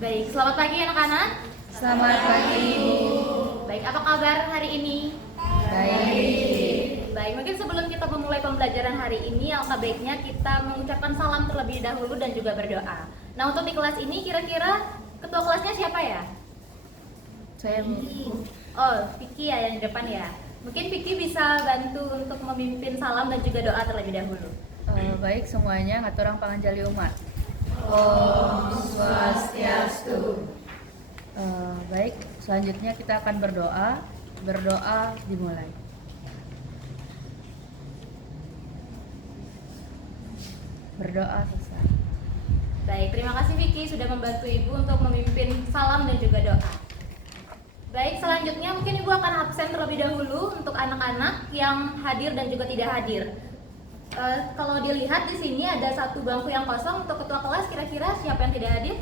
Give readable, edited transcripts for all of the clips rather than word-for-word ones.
Baik, selamat pagi anak-anak. Selamat pagi, Ibu. Baik, apa kabar hari ini? Baik. Baik, mungkin sebelum kita memulai pembelajaran hari ini, alangkah baiknya kita mengucapkan salam terlebih dahulu dan juga berdoa. Nah, untuk di kelas ini kira-kira ketua kelasnya siapa ya? Saya Bu. Oh, Vicky ya yang di depan ya. Mungkin Vicky bisa bantu untuk memimpin salam dan juga doa terlebih dahulu. Baik semuanya, ngaturang panganjali umat. Om Swastiastu. Baik, selanjutnya kita akan berdoa. Berdoa dimulai. Berdoa selesai. Baik, terima kasih Vicky sudah membantu Ibu untuk memimpin salam dan juga doa. Baik, selanjutnya mungkin Ibu akan absen terlebih dahulu untuk anak-anak yang hadir dan juga tidak hadir. Kalau dilihat di sini ada satu bangku yang kosong untuk ketua kelas, kira-kira siapa yang tidak hadir?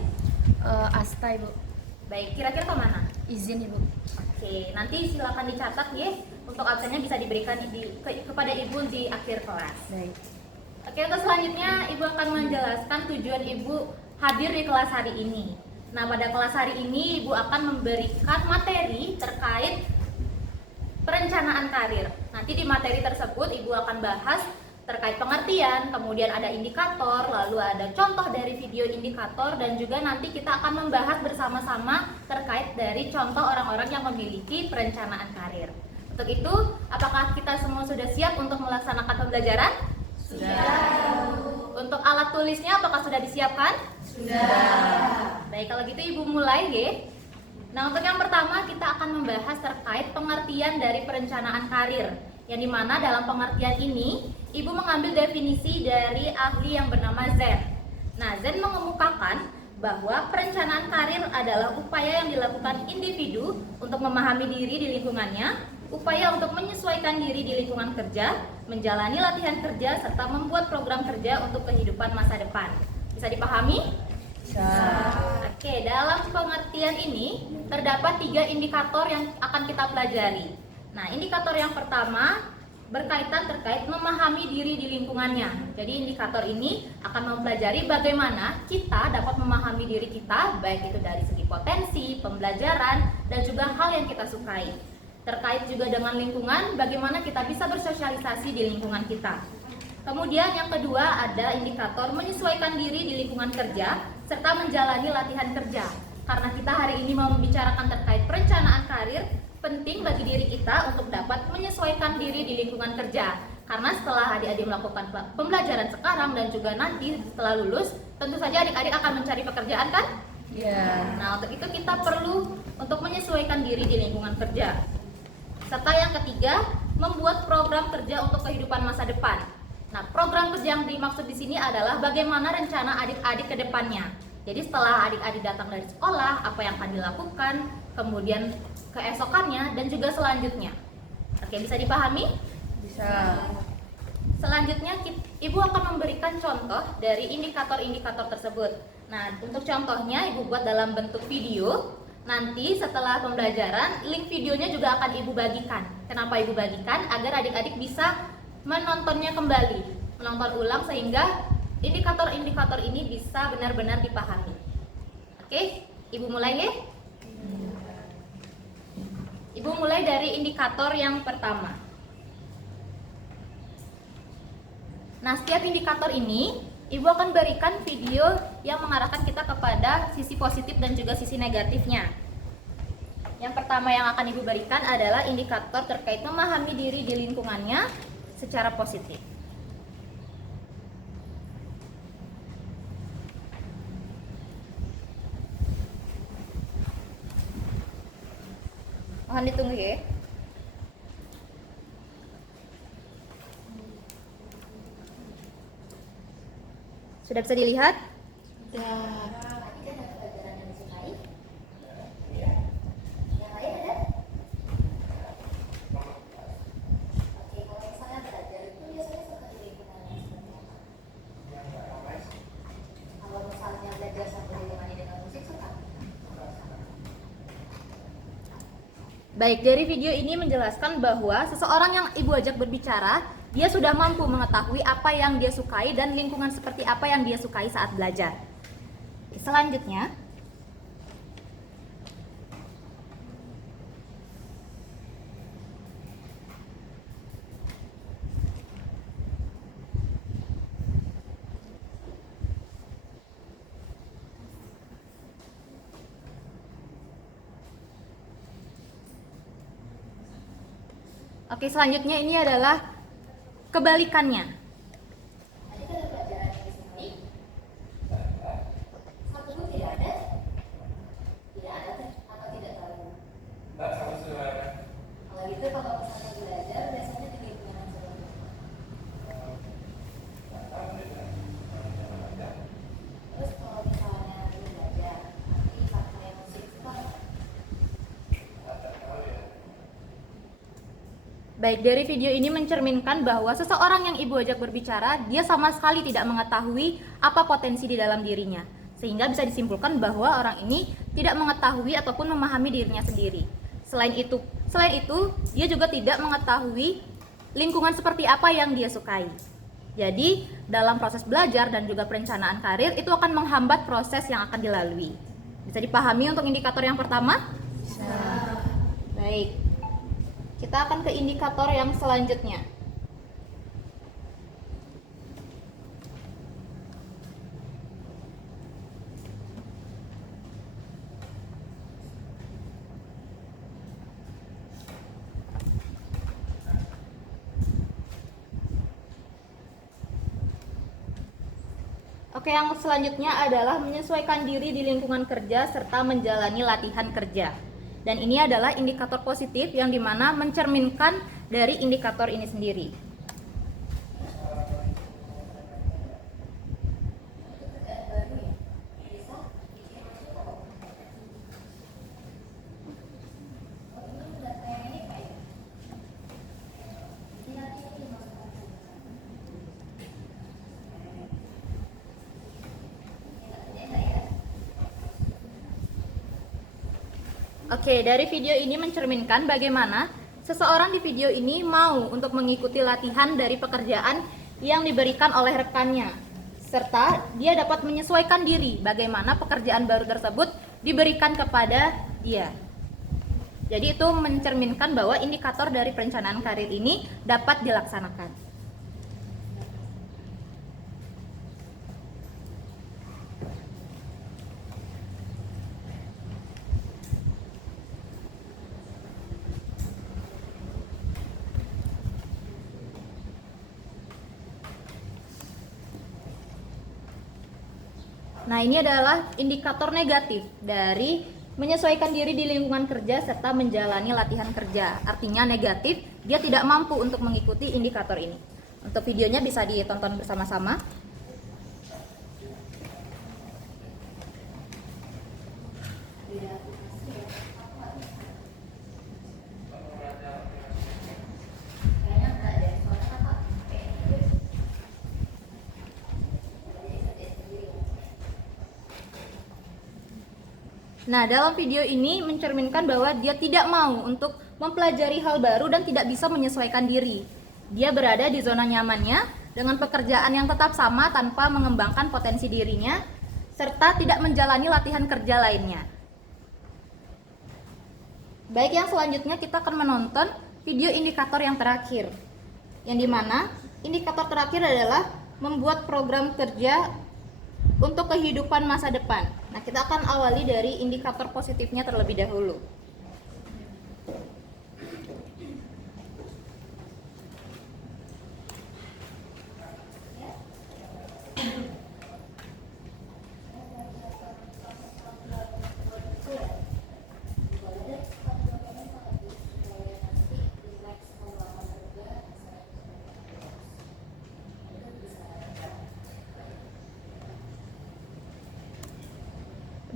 Asta, Ibu. Baik, kira-kira kemana? Izin, Ibu. Oke, nanti silakan dicatat ya. Untuk absennya bisa diberikan kepada Ibu di akhir kelas. Baik. Oke, untuk selanjutnya Ibu akan menjelaskan tujuan Ibu hadir di kelas hari ini. Nah, pada kelas hari ini Ibu akan memberikan materi terkait perencanaan karir. Nanti di materi tersebut Ibu akan bahas terkait pengertian, kemudian ada indikator, lalu ada contoh dari video indikator, dan juga nanti kita akan membahas bersama-sama terkait dari contoh orang-orang yang memiliki perencanaan karir. Untuk itu, apakah kita semua sudah siap untuk melaksanakan pembelajaran? Sudah. Untuk alat tulisnya apakah sudah disiapkan? Sudah. Baik, kalau gitu Ibu mulai ya. Nah, untuk yang pertama kita akan membahas terkait pengertian dari perencanaan karir. Yang dimana dalam pengertian ini Ibu mengambil definisi dari ahli yang bernama Zen. Nah, Zen mengemukakan bahwa perencanaan karir adalah upaya yang dilakukan individu untuk memahami diri di lingkungannya, upaya untuk menyesuaikan diri di lingkungan kerja, menjalani latihan kerja, serta membuat program kerja untuk kehidupan masa depan. Bisa dipahami? Bisa. Oke, dalam pengertian ini terdapat 3 indikator yang akan kita pelajari. Nah, indikator yang pertama berkaitan terkait memahami diri di lingkungannya. Jadi indikator ini akan mempelajari bagaimana kita dapat memahami diri kita, baik itu dari segi potensi, pembelajaran, dan juga hal yang kita sukai. Terkait juga dengan lingkungan, bagaimana kita bisa bersosialisasi di lingkungan kita. Kemudian yang kedua ada indikator menyesuaikan diri di lingkungan kerja, serta menjalani latihan kerja. Karena kita hari ini mau membicarakan terkait perencanaan karir, penting bagi diri kita untuk dapat menyesuaikan diri di lingkungan kerja. Karena setelah adik-adik melakukan pembelajaran sekarang dan juga nanti setelah lulus, tentu saja adik-adik akan mencari pekerjaan kan? Iya. Nah, untuk itu kita perlu untuk menyesuaikan diri di lingkungan kerja. Serta yang ketiga, membuat program kerja untuk kehidupan masa depan. Nah, program kerja yang dimaksud di sini adalah bagaimana rencana adik-adik ke depannya. Jadi setelah adik-adik datang dari sekolah, apa yang akan dilakukan, kemudian keesokannya, dan juga selanjutnya. Oke, bisa dipahami? Bisa. Selanjutnya, Ibu akan memberikan contoh dari indikator-indikator tersebut. Nah, untuk contohnya Ibu buat dalam bentuk video. Nanti setelah pembelajaran, link videonya juga akan Ibu bagikan. Kenapa Ibu bagikan? Agar adik-adik bisa menontonnya kembali, menonton ulang sehingga indikator-indikator ini bisa benar-benar dipahami. Oke, Ibu mulai ya. Ibu mulai dari indikator yang pertama. Nah, setiap indikator ini Ibu akan berikan video yang mengarahkan kita kepada sisi positif dan juga sisi negatifnya. Yang pertama yang akan Ibu berikan adalah indikator terkait memahami diri di lingkungannya secara positif. Mohon ditunggu ya. Sudah bisa dilihat? Sudah. Baik, dari video ini menjelaskan bahwa seseorang yang Ibu ajak berbicara, dia sudah mampu mengetahui apa yang dia sukai dan lingkungan seperti apa yang dia sukai saat belajar. Selanjutnya, Oke, selanjutnya ini adalah kebalikannya. Tadi kan ada pelajaran yang di sini. Satu pun tidak ada. Tidak ada atau tidak tahu. Tidak sama sekali. Kalau gitu kalau misalnya belajar biasanya di lingkungan seperti itu. Terus kalau misalnya belajar nanti pakai musik apa? Baik, dari video ini mencerminkan bahwa seseorang yang ibu ajak berbicara, dia sama sekali tidak mengetahui apa potensi di dalam dirinya. Sehingga bisa disimpulkan bahwa orang ini tidak mengetahui ataupun memahami dirinya sendiri. Selain itu, dia juga tidak mengetahui lingkungan seperti apa yang dia sukai. Jadi, dalam proses belajar dan juga perencanaan karir itu akan menghambat proses yang akan dilalui. Bisa dipahami untuk indikator yang pertama? Bisa. Baik. Kita akan ke indikator yang selanjutnya. Oke, yang selanjutnya adalah menyesuaikan diri di lingkungan kerja serta menjalani latihan kerja. Dan ini adalah indikator positif yang dimana mencerminkan dari indikator ini sendiri. Oke, dari video ini mencerminkan bagaimana seseorang di video ini mau untuk mengikuti latihan dari pekerjaan yang diberikan oleh rekannya, serta dia dapat menyesuaikan diri bagaimana pekerjaan baru tersebut diberikan kepada dia. Jadi itu mencerminkan bahwa indikator dari perencanaan karir ini dapat dilaksanakan. Nah, ini adalah indikator negatif dari menyesuaikan diri di lingkungan kerja serta menjalani latihan kerja. Artinya negatif, dia tidak mampu untuk mengikuti indikator ini. Untuk videonya bisa ditonton bersama-sama. Nah, dalam video ini mencerminkan bahwa dia tidak mau untuk mempelajari hal baru dan tidak bisa menyesuaikan diri. Dia berada di zona nyamannya dengan pekerjaan yang tetap sama tanpa mengembangkan potensi dirinya, serta tidak menjalani latihan kerja lainnya. Baik, yang selanjutnya kita akan menonton video indikator yang terakhir, yang dimana indikator terakhir adalah membuat program kerja untuk kehidupan masa depan. Nah, kita akan awali dari indikator positifnya terlebih dahulu.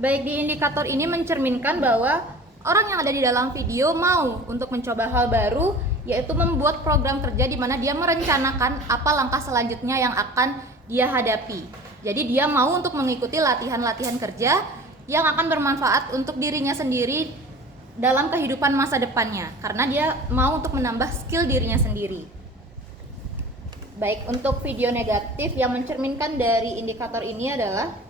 Baik, di indikator ini mencerminkan bahwa orang yang ada di dalam video mau untuk mencoba hal baru, yaitu membuat program kerja di mana dia merencanakan apa langkah selanjutnya yang akan dia hadapi. Jadi dia mau untuk mengikuti latihan-latihan kerja yang akan bermanfaat untuk dirinya sendiri dalam kehidupan masa depannya, karena dia mau untuk menambah skill dirinya sendiri. Baik, untuk video negatif yang mencerminkan dari indikator ini adalah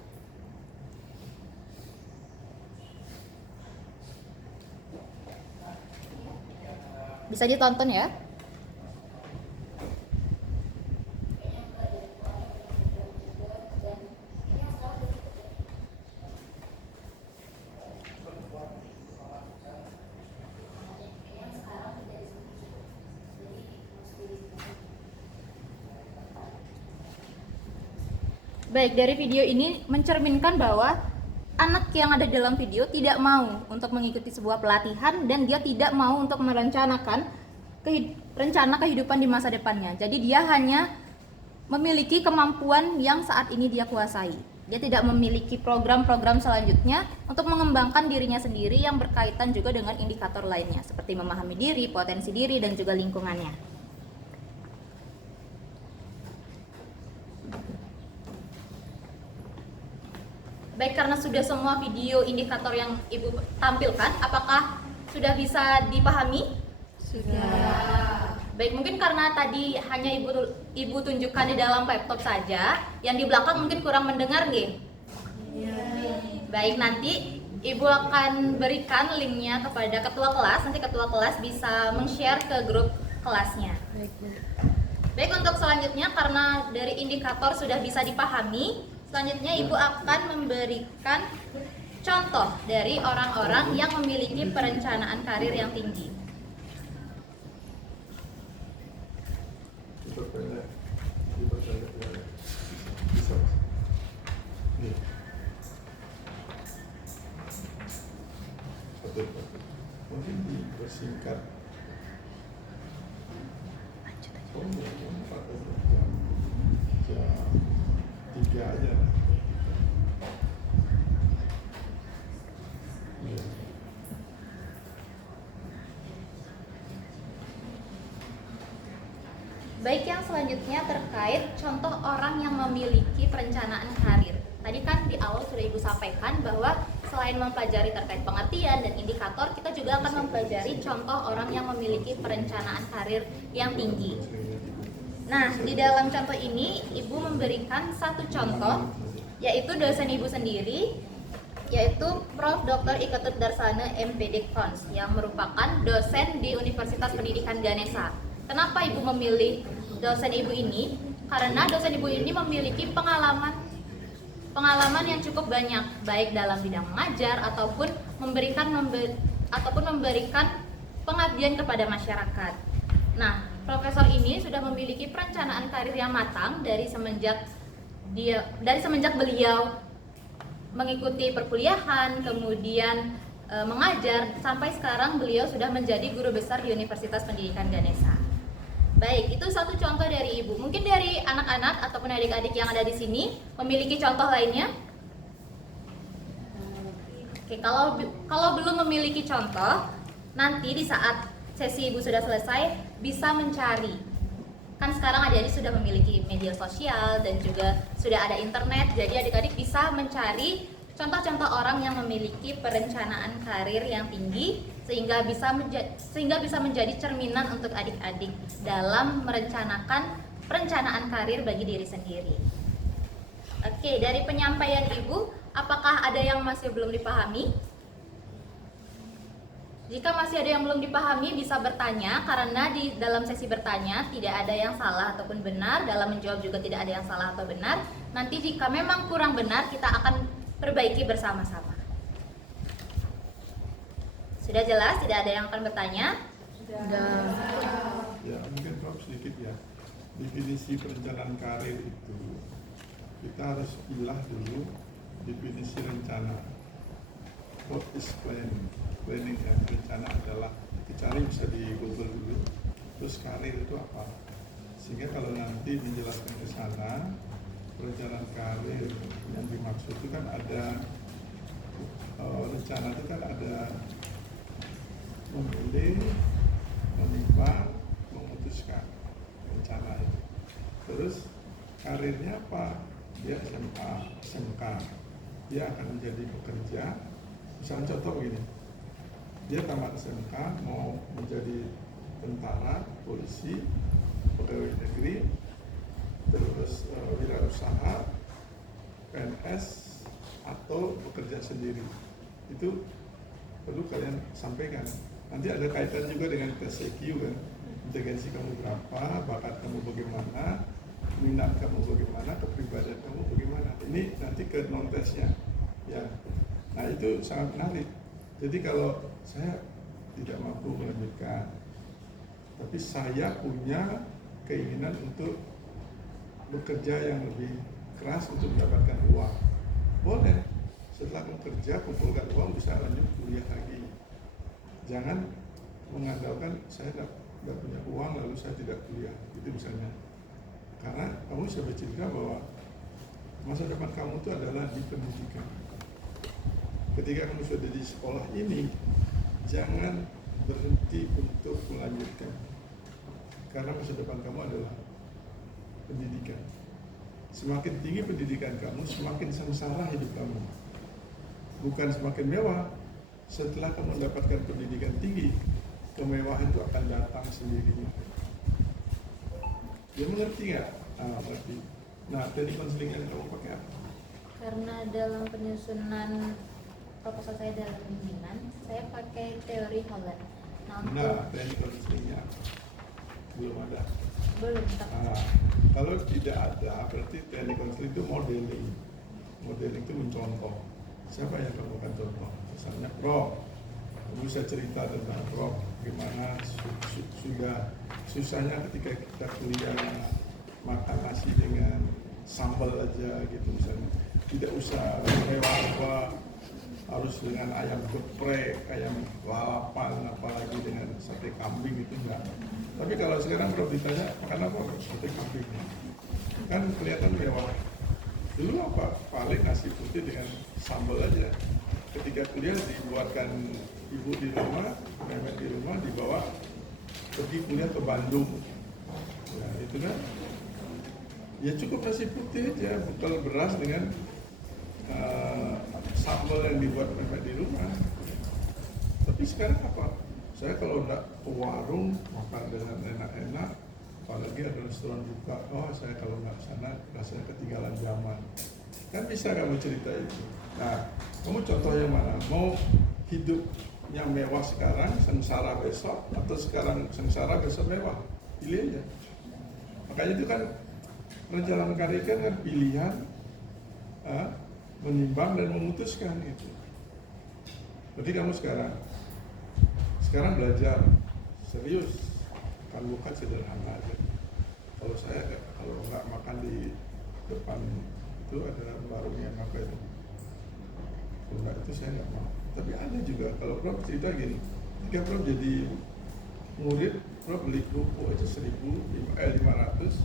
bisa ditonton ya. Baik, dari video ini mencerminkan bahwa anak yang ada dalam video tidak mau untuk mengikuti sebuah pelatihan dan dia tidak mau untuk merencanakan rencana kehidupan di masa depannya. Jadi dia hanya memiliki kemampuan yang saat ini dia kuasai. Dia tidak memiliki program-program selanjutnya untuk mengembangkan dirinya sendiri yang berkaitan juga dengan indikator lainnya seperti memahami diri, potensi diri, dan juga lingkungannya. Baik, karena sudah semua video indikator yang Ibu tampilkan, apakah sudah bisa dipahami? Sudah. Baik, mungkin karena tadi hanya Ibu tunjukkan di dalam laptop saja, yang di belakang mungkin kurang mendengar nggih? Iya. Baik, nanti Ibu akan berikan linknya kepada ketua kelas, nanti ketua kelas bisa meng-share ke grup kelasnya. Baik, Bu. Baik, untuk selanjutnya karena dari indikator sudah bisa dipahami, selanjutnya Ibu akan memberikan contoh dari orang-orang yang memiliki perencanaan karir yang tinggi. Diperpendek ya. Bisa. Nih. Betul. Mungkin dipersingkat. Oh, jam 3 aja. Ya. Baik, yang selanjutnya terkait contoh orang yang memiliki perencanaan karir. Tadi kan di awal sudah Ibu sampaikan bahwa selain mempelajari terkait pengertian dan indikator, kita juga akan mempelajari contoh orang yang memiliki perencanaan karir yang tinggi. Nah, di dalam contoh ini Ibu memberikan satu contoh, yaitu dosen Ibu sendiri, yaitu Prof. Dr. Ika Darsana MPD Cons, yang merupakan dosen di Universitas Pendidikan Ganesha. Kenapa Ibu memilih dosen Ibu ini? Karena dosen Ibu ini memiliki pengalaman yang cukup banyak, baik dalam bidang mengajar ataupun memberikan pengabdian kepada masyarakat. Nah, profesor ini sudah memiliki perencanaan karir yang matang dari semenjak beliau mengikuti perkuliahan, kemudian mengajar, sampai sekarang beliau sudah menjadi guru besar di Universitas Pendidikan Ganesha. Baik, itu satu contoh dari Ibu. Mungkin dari anak-anak ataupun adik-adik yang ada di sini memiliki contoh lainnya? Oke, kalau belum memiliki contoh, nanti di saat sesi Ibu sudah selesai bisa mencari. Kan sekarang adik-adik sudah memiliki media sosial dan juga sudah ada internet, jadi adik-adik bisa mencari contoh-contoh orang yang memiliki perencanaan karir yang tinggi sehingga bisa menjadi cerminan untuk adik-adik dalam merencanakan perencanaan karir bagi diri sendiri. Oke, dari penyampaian Ibu, apakah ada yang masih belum dipahami? Jika masih ada yang belum dipahami bisa bertanya, karena di dalam sesi bertanya tidak ada yang salah ataupun benar, dalam menjawab juga tidak ada yang salah atau benar. Nanti jika memang kurang benar kita akan perbaiki bersama-sama. Sudah jelas? Tidak ada yang akan bertanya? Sudah. Ya, mungkin Prof sedikit ya. Definisi perencanaan karir itu kita harus pilah dulu definisi rencana. What is planning? Planning ya, rencana adalah dicari bisa di Google dulu. Terus karir itu apa? Sehingga kalau nanti dijelaskan ke sana, perencanaan karir yang dimaksud itu kan ada rencana itu kan ada memilih, menimbang, memutuskan rencana itu. Terus karirnya apa? Dia SMK, dia akan menjadi pekerja. Misalnya contoh begini, dia tamat SMK mau menjadi tentara, polisi, pegawai negeri, terus wirausaha, PNS, atau bekerja sendiri. Itu perlu kalian sampaikan. Nanti ada kaitan juga dengan tes EQ kan, inteligensi kamu berapa, bakat kamu bagaimana, minat kamu bagaimana, kepribadian kamu bagaimana. Ini nanti ke non tesnya ya. Nah itu sangat menarik. Jadi kalau saya tidak mampu melanjutkan, tapi saya punya keinginan untuk bekerja yang lebih keras untuk mendapatkan uang. Boleh. Setelah kamu kerja, kumpulkan uang, bisa lanjut kuliah lagi. Jangan mengandalkan saya tidak punya uang lalu saya tidak kuliah, itu misalnya. Karena kamu sudah bercerita bahwa masa depan kamu itu adalah di pendidikan. Ketika kamu sudah di sekolah ini, jangan berhenti untuk melanjutkan. Karena masa depan kamu adalah pendidikan. Semakin tinggi pendidikan kamu, semakin sengsara hidup kamu. Bukan semakin mewah. Setelah kamu mendapatkan pendidikan tinggi, kemewahan itu akan datang sendirinya. Dia mengerti nggak? Berarti. Nah, teknik konseling yang kamu pakai apa? Karena dalam penyusunan proposal saya dalam bimbingan, saya pakai teori Holland. Nah, untuk Teknik konselingnya belum ada. belum Nah, kalau tidak ada, berarti teknik konseling itu modeling. Modeling itu mencontoh. Siapa yang kamu akan contoh? Misalnya Prof, kamu bisa cerita tentang Prof, gimana sudah susahnya ketika kita kuliah makan nasi dengan sambal aja gitu misalnya. Tidak usah mewah apa, harus dengan ayam geprek, ayam lalapan, apalagi dengan sate kambing itu enggak. Tapi kalau sekarang Prof ditanya makan apa? Sate kambing. Kan kelihatan mewah. Dulu apa? Paling nasi putih dengan sambal aja. Ketika kuliah dibuatkan ibu di rumah, nenek di rumah, dibawa pergi kuliah ke Bandung. Ya itu kan. Ya cukup nasi putih aja, bekal beras dengan sambal yang dibuat nenek di rumah. Tapi sekarang apa? Saya kalau enggak ke warung makan dengan enak-enak, apalagi ada restoran buka, oh saya kalau nggak sana rasanya ketinggalan zaman. Kan bisa kamu cerita itu. Nah, kamu contoh yang mana? Mau hidupnya mewah sekarang, sengsara besok, atau sekarang sengsara besok mewah? Pilih aja. Makanya itu kan rencana karir kan pilihan, menimbang dan memutuskan itu. Berarti kamu sekarang belajar serius, kan bukan sederhana aja. Kalau saya kalau nggak makan di depan itu ada warungnya apa itu, kalau nggak itu saya nggak mau. Tapi ada juga kalau Prof cerita gini, ketika Prof jadi murid, Prof beli kerupuk aja 1.500